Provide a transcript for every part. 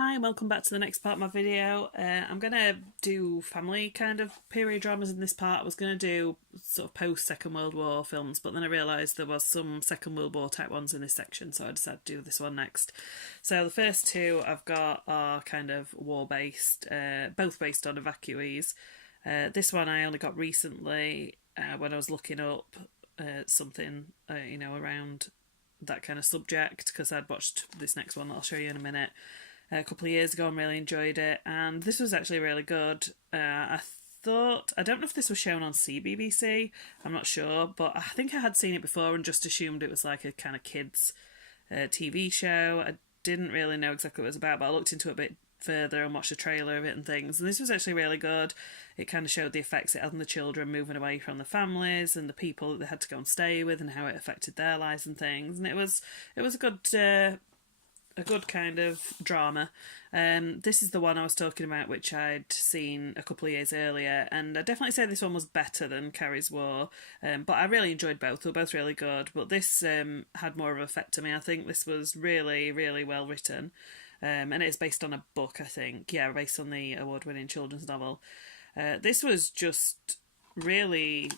Hi, welcome back to the next part of my video. I'm going to do family kind of period dramas in this part. I was going to do sort of post Second World War films, but then I realised there was some Second World War type ones in this section, so I decided to do this one next. So the first two I've got are kind of war based, both based on evacuees. This one I only got recently when I was looking up something, around that kind of subject, because I'd watched this next one that I'll show you in a minute a couple of years ago and really enjoyed it, and this was actually really good. I don't know if this was shown on CBBC, I'm not sure, but I think I had seen it before and just assumed it was like a kind of kids TV show. I didn't really know exactly what it was about, but I looked into it a bit further and watched a trailer of it and things, and this was actually really good. It kind of showed the effects it had on the children moving away from the families and the people that they had to go and stay with, and how it affected their lives and things, and it was a good kind of drama. This is the one I was talking about, which I'd seen a couple of years earlier, and I definitely say this one was better than Carrie's War, but I really enjoyed both. They were both really good, but this had more of an effect on me. I think this was really, really well written, and it's based on a book, I think. Yeah, based on the award-winning children's novel. This was just really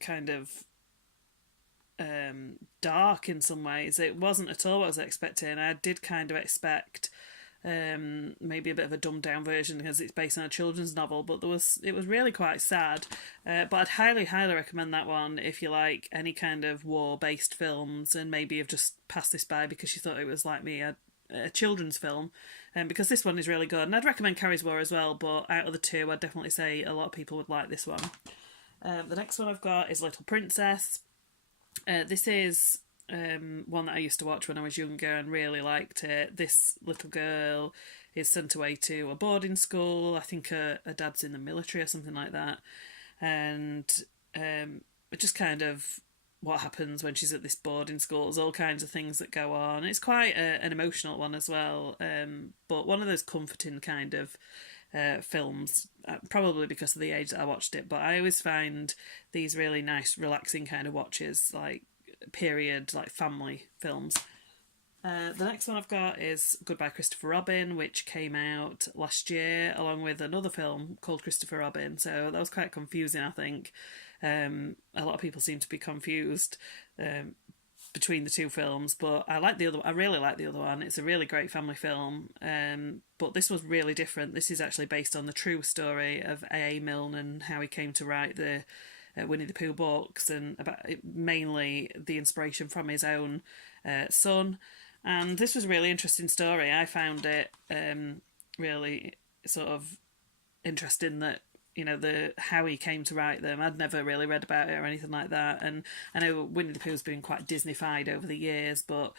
kind of dark in some ways. It wasn't at all what I was expecting. I did kind of expect maybe a bit of a dumbed down version because it's based on a children's novel, but it was really quite sad. But I'd highly recommend that one if you like any kind of war based films, and maybe you've just passed this by because you thought it was like me, a children's film, because this one is really good. And I'd recommend Carrie's War as well, but out of the two I'd definitely say a lot of people would like this one. The next one I've got is Little Princess. This is one that I used to watch when I was younger and really liked it. This little girl is sent away to a boarding school. I think her dad's in the military or something like that. And just kind of what happens when she's at this boarding school. There's all kinds of things that go on. It's quite an emotional one as well, but one of those comforting kind of films, probably because of the age that I watched it, but I always find these really nice relaxing kind of watches, like period, like family films. The next one I've got is Goodbye Christopher Robin, which came out last year along with another film called Christopher Robin, so that was quite confusing, I think. A lot of people seem to be confused between the two films, but I really like the other one. It's a really great family film, but this was really different. This is actually based on the true story of A.A. Milne and how he came to write the Winnie the Pooh books, and about mainly the inspiration from his own son. And this was a really interesting story. I found it really sort of interesting that how he came to write them. I'd never really read about it or anything like that, and I know Winnie the Pooh's been quite Disneyfied over the years, but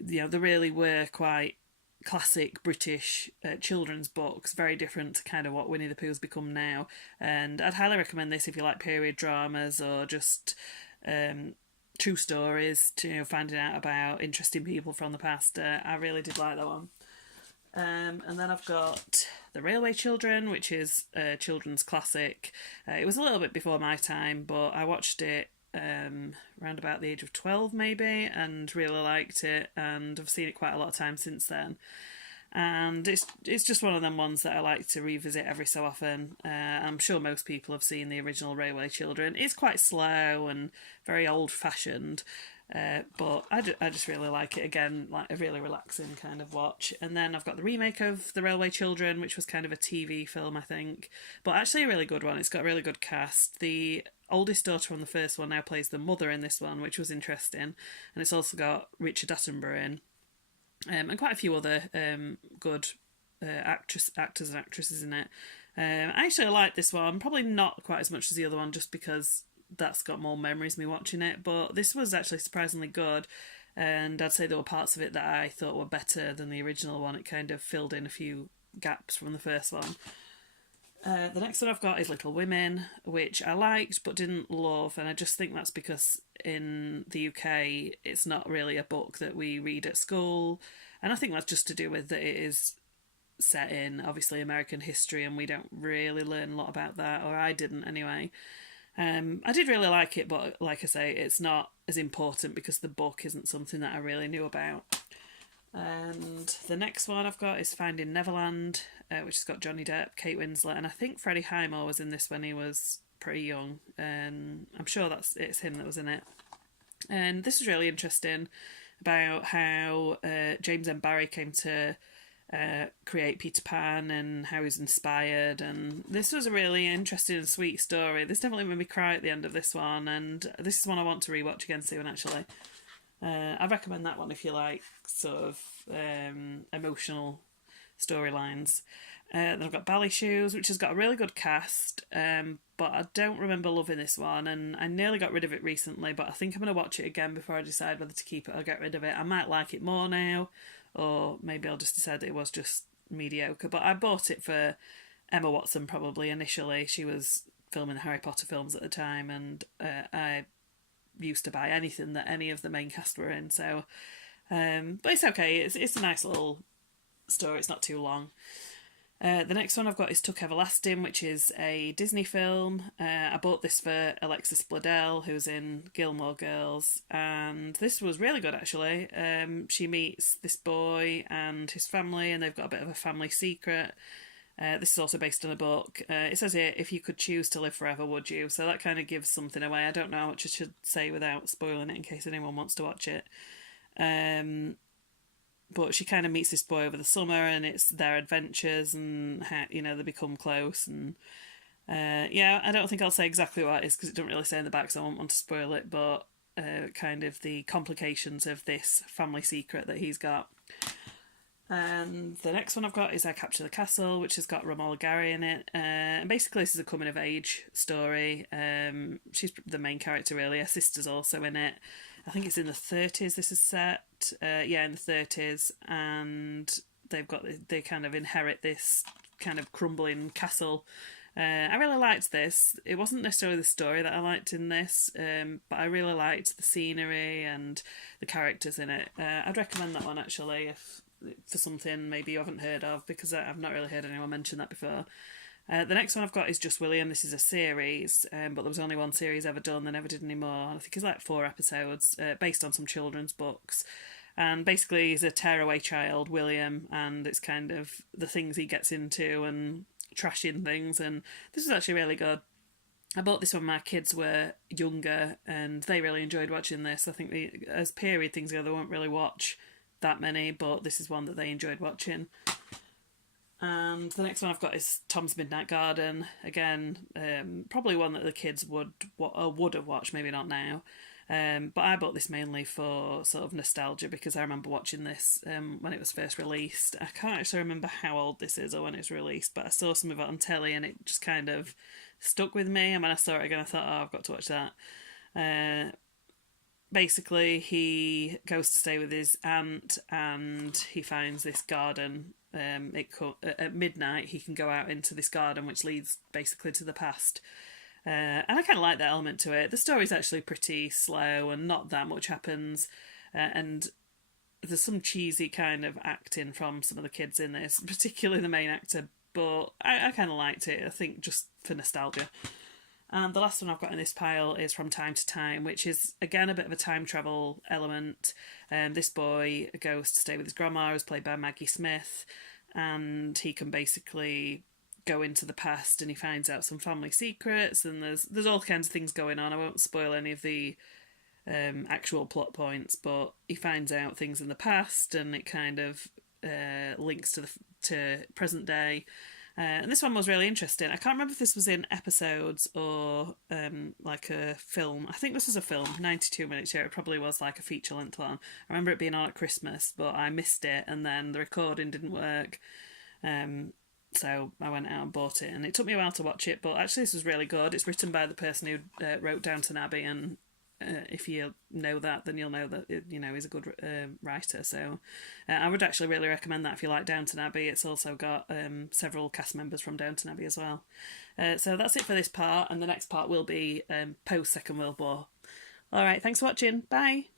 they really were quite classic British children's books, very different to kind of what Winnie the Pooh's become now. And I'd highly recommend this if you like period dramas or just true stories, to finding out about interesting people from the past. I really did like that one. And then I've got The Railway Children, which is a children's classic. It was a little bit before my time, but I watched it around about the age of 12 maybe, and really liked it, and I've seen it quite a lot of times since then. And it's just one of them ones that I like to revisit every so often. I'm sure most people have seen the original Railway Children. It's quite slow and very old-fashioned, but I just really like it. Again, like a really relaxing kind of watch. And then I've got the remake of The Railway Children, which was kind of a TV film, I think, but actually a really good one. It's got a really good cast. The oldest daughter from the first one now plays the mother in this one, which was interesting. And it's also got Richard Attenborough in, and quite a few other good actors and actresses in it. I actually like this one, probably not quite as much as the other one, just because that's got more memories of me watching it, but this was actually surprisingly good, and I'd say there were parts of it that I thought were better than the original one. It kind of filled in a few gaps from the first one. The next one I've got is Little Women, which I liked but didn't love, and I just think that's because in the UK it's not really a book that we read at school, and I think that's just to do with that it is set in obviously American history, and we don't really learn a lot about that, or I didn't anyway. I did really like it, but like I say, it's not as important because the book isn't something that I really knew about. And the next one I've got is Finding Neverland, which has got Johnny Depp, Kate Winslet, and I think Freddie Highmore was in this when he was pretty young. I'm sure it's him that was in it. And this is really interesting about how James M. Barrie came to create Peter Pan and how he's inspired. And this was a really interesting and sweet story. This definitely made me cry at the end of this one, and this is one I want to rewatch again soon, actually. I recommend that one if you like sort of emotional storylines. Then I've got Bally Shoes, which has got a really good cast, but I don't remember loving this one, and I nearly got rid of it recently, but I think I'm going to watch it again before I decide whether to keep it or get rid of it. I might like it more now, or maybe I'll just decide that it was just mediocre, but I bought it for Emma Watson probably initially. She was filming the Harry Potter films at the time, and I used to buy anything that any of the main cast were in, so but it's okay. It's a nice little story. It's not too long. The next one I've got is Tuck Everlasting, which is a Disney film. I bought this for Alexis Bledel, who's in Gilmore Girls, and this was really good actually. She meets this boy and his family, and they've got a bit of a family secret. This is also based on a book. It says here, if you could choose to live forever, would you? So that kind of gives something away. I don't know how much I should say without spoiling it in case anyone wants to watch it. But she kind of meets this boy over the summer, and it's their adventures and how, they become close. And I don't think I'll say exactly what it is because it doesn't really say in the back, so I won't want to spoil it. But kind of the complications of this family secret that he's got. And the next one I've got is I Capture the Castle, which has got Romola Gary in it. And basically this is a coming of age story. She's the main character really. Her sister's also in it. I think it's in the 30s this is set. In the 30s. And they kind of inherit this kind of crumbling castle. I really liked this. It wasn't necessarily the story that I liked in this, but I really liked the scenery and the characters in it. I'd recommend that one actually for something maybe you haven't heard of, because I've not really heard anyone mention that before. The next one I've got is Just William. This is a series, but there was only one series ever done. They never did any more. I think it's like 4 episodes, based on some children's books. And basically he's a tearaway child, William, and it's kind of the things he gets into and trashing things, and this is actually really good. I bought this when my kids were younger, and they really enjoyed watching this. I think as period things go, they won't really watch that many, but this is one that they enjoyed watching. And the next one I've got is Tom's Midnight Garden. Again, probably one that the kids would have watched, maybe not now. But I bought this mainly for sort of nostalgia, because I remember watching this when it was first released. I can't actually remember how old this is or when it was released, but I saw some of it on telly and it just kind of stuck with me. And when I saw it again, I thought, I've got to watch that. Basically, he goes to stay with his aunt and he finds this garden. At midnight, he can go out into this garden, which leads basically to the past. And I kind of like that element to it. The story's actually pretty slow and not that much happens. And there's some cheesy kind of acting from some of the kids in this, particularly the main actor. But I kind of liked it, I think, just for nostalgia. And the last one I've got in this pile is From Time to Time, which is, again, a bit of a time travel element. This boy goes to stay with his grandma, who's played by Maggie Smith, and he can basically go into the past and he finds out some family secrets, and there's all kinds of things going on. I won't spoil any of the actual plot points, but he finds out things in the past, and it kind of links to present day. And this one was really interesting. I can't remember if this was in episodes or like a film. I think this was a film, 92 minutes here. It probably was like a feature-length one. I remember it being on at Christmas, but I missed it, and then the recording didn't work. So I went out and bought it, and it took me a while to watch it, but actually this was really good. It's written by the person who wrote Downton Abbey, and if you know that, then you'll know that he's a good writer. So I would actually really recommend that if you like Downton Abbey. It's also got several cast members from Downton Abbey as well. So that's it for this part, and the next part will be post Second World War. All right, thanks for watching. Bye.